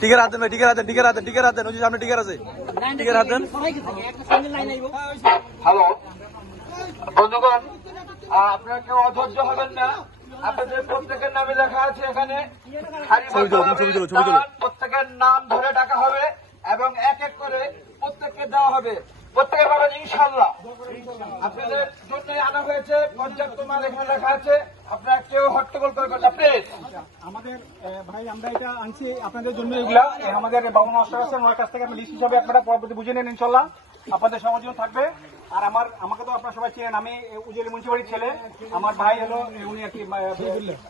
টিকের হাত দেন ভাই, টিকের হাত দেন, টিকের হাত দেন, টিকের হাত দেন, ওই যে সামনে টিকের আছে, টিকের হাত দেন। হ্যালো বন্ধুগণ, আপনারা কেউ অধৈর্য হবেন না। আপনাদের প্রত্যেকের নামে লেখা আছে এখানে, প্রত্যেকের নাম ধরে ডাকা হবে এবং এক এক করে প্রত্যেককে দেওয়া হবে। প্রত্যেকের বলেন ইনশাআল্লাহ। আপনাদের জন্যই আনা হয়েছে, পর্যাপ্ত মাল এখানে লেখা আছে, আপনারা কেউ হট্টগোল করবেন না প্লিজ। আমাদের ভাই আমরা এটা আনছি আপনাদের জন্য, এগুলা আমাদের বাবু মাস্টার আছেন, ওনার কাছ থেকে আমি লিস্ট হিসাবে আপনারা পরবর্তী বুঝে নেন ইনশাল্লাহ, আপনাদের সবার জন্য থাকবে। আর আমাকে তো আপনারা সবাই চেনেন, আমি উজির মুন্সিবাড়ির ছেলে, আমার ভাই হলো উনি আর কি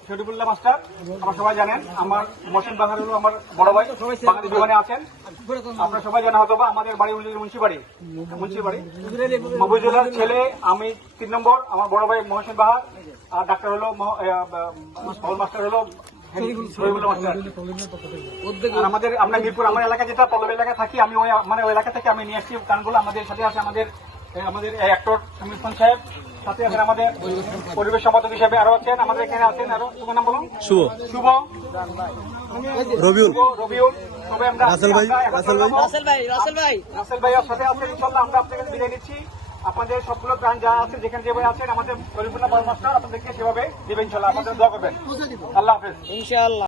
শরীফুল্লাহ মাস্টার, আপনারা সবাই জানেন। আমার মহসিন বাহার হলো আমার বড় ভাই, বাংলাদেশ বিমানে আছেন, আপনারা সবাই জানা হতো। আমাদের বাড়ি উজির মুন্সিবাড়ি, মহবুজুল্লাহর ছেলে আমি 3 নম্বর, আমার বড় ভাই মহসিন বাহার, আর ডাক্তার হলো মাস্টার হলো আমাদের। আমরা মিরপুর, আমার এলাকা যেটা পল্লব এলাকায় থাকি, আমি ওই এলাকা থেকে আমি নিয়ে আসছি গানগুলো। আমাদের সাথে আছে আমাদের অ্যাক্টর সমীর খান সাহেব, সাথে আছেন আমাদের পরিবেশ সম্পাদক হিসেবে আরো আছেন, আমাদের এখানে আছেন আরো, তোমার নাম বলুন? শুভ, রবিউল, সবাই আমরা রাসেল ভাইয়ের সাথে আছেন ইনশাআল্লাহ। আমরা আপনাকে বিদায় নিচ্ছি। আপনাদের সবগুলো প্রাণ যা আছে, যেখানে যেভাবে আছেন, আমাদের পরিপূর্ণ মাস্টার আপনাদেরকে সেভাবে দিবেন ইনশাআল্লাহ। আপনাদের দোয়া করবেন। আল্লাহ হাফেজ ইনশাআল্লাহ।